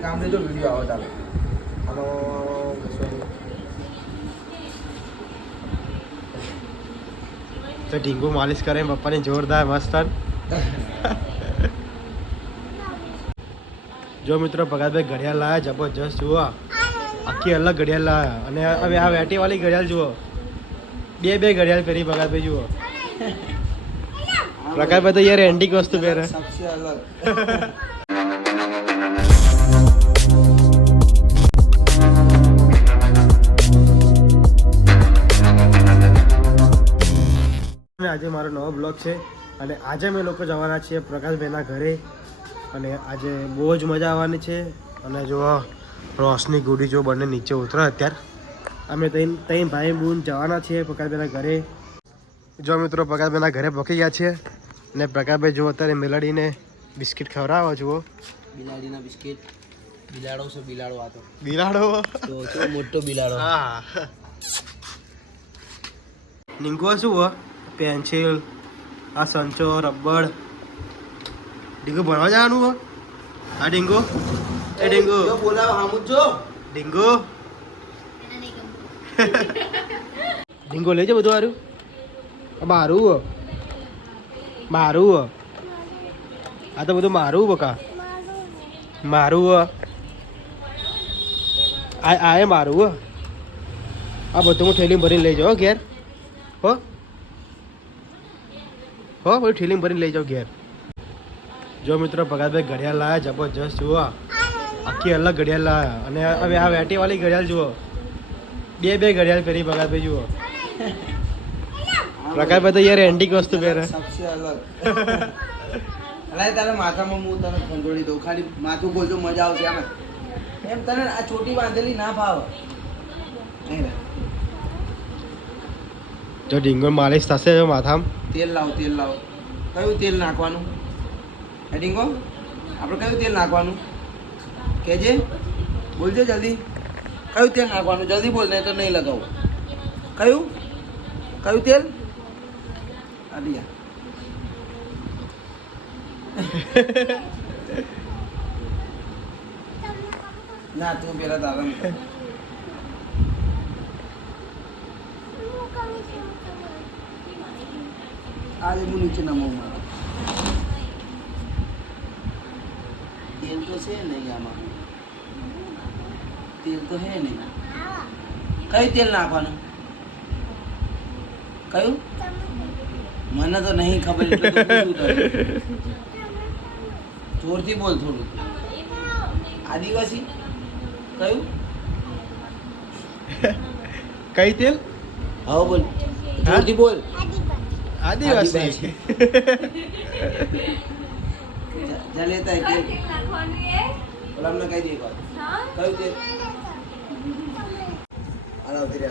કામ લેજો વિડીયો આવો ચાલો આનો તો ઢીંગુ માલિશ કરે પપ્પાની જોરદાર મસ્ત જો મિત્રો ભગતભાઈ ઘડિયાળ લાયા જબરજસ્ત જુઓ આખી અલગ ઘડિયાળ લાયા અને હવે આ વેટીવાળી ઘડિયાળ જુઓ બે ઘડિયાળ પહેરી ભગતભાઈ જુઓ પ્રકાશભાઈ તો યાર એન્ટિક વસ્તુ પહેરે સબસે અલગ આજે મારો નવો બ્લોગ છે અને આજે અમે લોકો જવાના છીએ પ્રકાશભાઈના ઘરે અને આજે બહુ જ મજા આવવાની છે અને જો રોશની ગુડી જો બંને નીચે ઉતરો અત્યારે અમે ત્રણ ભાઈ બહેન જવાના છીએ પ્રકાશભાઈના ઘરે જો મિત્રો પ્રકાશભાઈના ઘરે પહોંચી ગયા છે અને પ્રકાશભાઈ જો અત્યારે મેલડીને બિસ્કિટ ખવડાવો જુઓ બિલાડીના બિસ્કિટ બિલાડો છે બિલાડો આ તો બિલાડો તો મોટો બિલાડો હા નિંગો શું હો પેન્સિલ આ સંચો રબર ડીંગો ભણવા જવાનું હો આ ડીંગો એ ડીંગો જો બોલાવ હામુજ જો ડીંગો ડીંગો લઈ જા બધું હારું મારું હો મારું હો આ તો બધું મારું બકા મારું હો આ એ મારું હો આ બધું હું થેલી ભરીને લઈ જાઉં ઘેર હો હો બધું થેલી ભરીને લઈ જાઉં ઘેર જો મિત્રો ભગતભાઈ ઘડિયાળ લાયા જબરજસ્ત જુઓ આખી અલગ ઘડિયાળ લાયા અને હવે આ વેટીવાળી ઘડિયાળ જુઓ બે ઘડિયાળ પહેરી ભગતભાઈ જુઓ પ્રકાશભાઈ તો યાર એન્ટિક વસ્તુ પહેરે સબસે અલગ અલાય તારે માથામાં હું તને ખંડોળી દઉં ખાલી માથું બોલજો મજા આવશે આમ એમ તને આ ચોટી બાંધેલી ના ભાવે નહીં રે જો ડીંગો માલિશ થશે માથામાં તેલ લાવ કયું તેલ નાખવાનું હે ડીંગો આપણે કયું તેલ નાખવાનું કહેજે બોલજો જલ્દી કયું તેલ નાખવાનું જલ્દી બોલ નહીં તો નહીં લગાવું કયું તેલ આલિયા ના તું પેલા તારા આજે હું નીચે નમું મારા તેલ તો છે નહીં આમાં તેલ તો હે નહીં કયું તેલ નાખવાનું કયું મને તો નહીં ખબર એટલે તો પૂછું તને જોરથી બોલ થોડું આદિવાસી કયું કઈ તેલ હા બોલ જોરથી બોલ આદિવાસી જા લેતા હે તેલ ઓલા અમને કહી દે એક વાર કયું તેલ આલા ઉતરી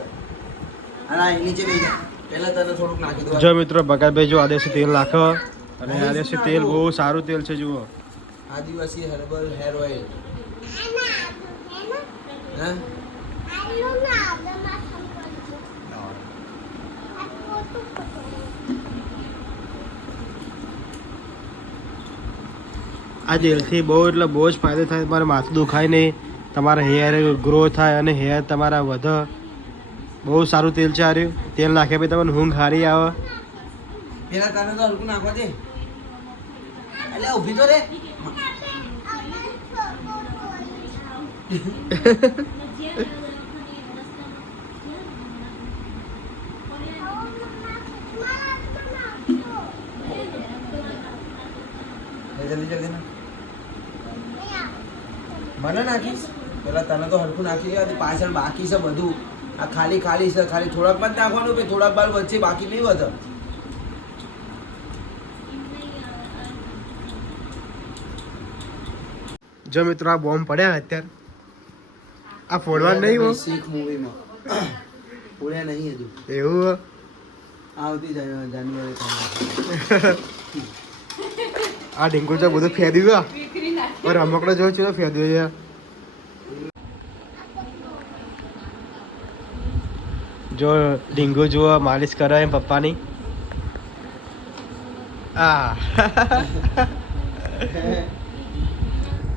આલા નીચે બેસી જા પહેલા તને થોડુંક નાખી દો જો મિત્રો ભગતભાઈ જો આદેશી તેલ નાખો અને આદેશી તેલ બહુ સારું તેલ છે જુઓ આદિવાસી હર્બલ હેર ઓઇલ હા આ તેલથી બહુ એટલે બહુ જ ફાયદો થાય તમારે માથું દુખાય નહીં તમારા હેર ગ્રો થાય અને હેર તમારા વધે બહુ સારું તેલ છે આ રહ્યું તેલ નાખ્યા પછી તમને ઊંઘ સારી આવે પેલા તને તો હલકું નાખવા દે એટલે ઊભી તો રે જલ્દી ના મને નાખીશ પેલા તને તો હલકું નાખી લેવા પાછળ બાકી છે બધું આ ખાલી છે ખાલી થોડાકમાં જ નાખવાનું કે થોડાક બાર વચ્ચે બાકી નહીં વધે જો મિત્રો આ બોમ્બ પડ્યા અત્યારે આ ફોડવા નહીં હો શીખ મૂવીમાં ફોડ્યા નહીં હજુ એવું આવતી જાન્યુઆરી આ ડીંગુ તો બધું ફેદ્યું આ રમકડો જોયું છે ફેદ્યું છે જો ડીંગુ જુઓ માલિશ કરે એમ પપ્પાની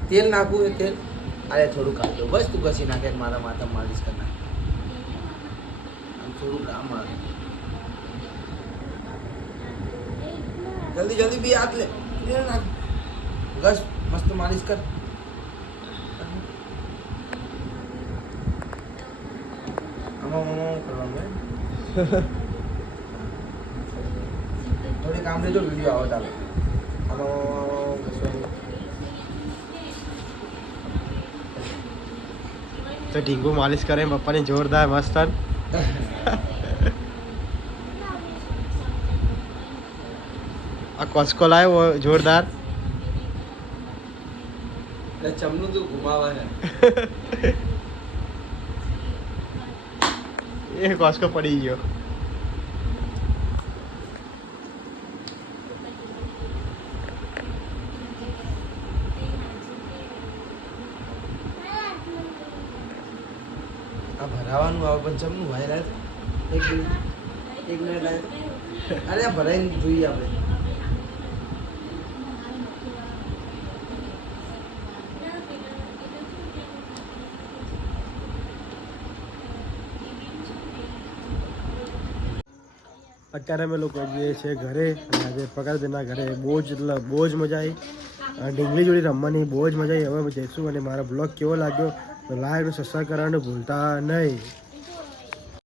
તેલ નાખવું તેલ અરે થોડું કાઢો બસ, તું ઘસી નાખે મારા માથા માલિશ કર નાખ. આમ થોડું કામ આવે. જલ્દી જલ્દી બી હાથ લે. લે નાખ. ઘસ મસ્ત માલિશ કર. આમાં કરવાનું હે. થોડી કામ લેજો, વિડીયો આવો ચાલો. આમાં ઘસવાનું. તો ઢીંગુ માલિશ કરે પપ્પાની જોરદાર મસ્ત. આ કોસ્કો લાવ્યો જોરદાર. ચમનું તું ઘુમાવા છે. એ કોસ્કો પડી ગયો. આ ભરાવાનું આવે પણ ચમનું ભાઈ લાય. એક મિનિટ લાય. અરે આ ભરાઈને જોઈએ આપણે. અત્યારે અમે લોકો જઈએ છીએ ઘરે અને આજે પ્રકાશભાઈના ઘરે બહુ જ બહુ જ મજા આવી. ઢીંગલી જોડી રમવાની બહુ જ મજા આવી. હવે જઈશું અને મારો બ્લોગ કેવો લાગ્યો તો લાઈક અને સબસ્ક્રાઈબ કરવાનું ભૂલતા નહીં.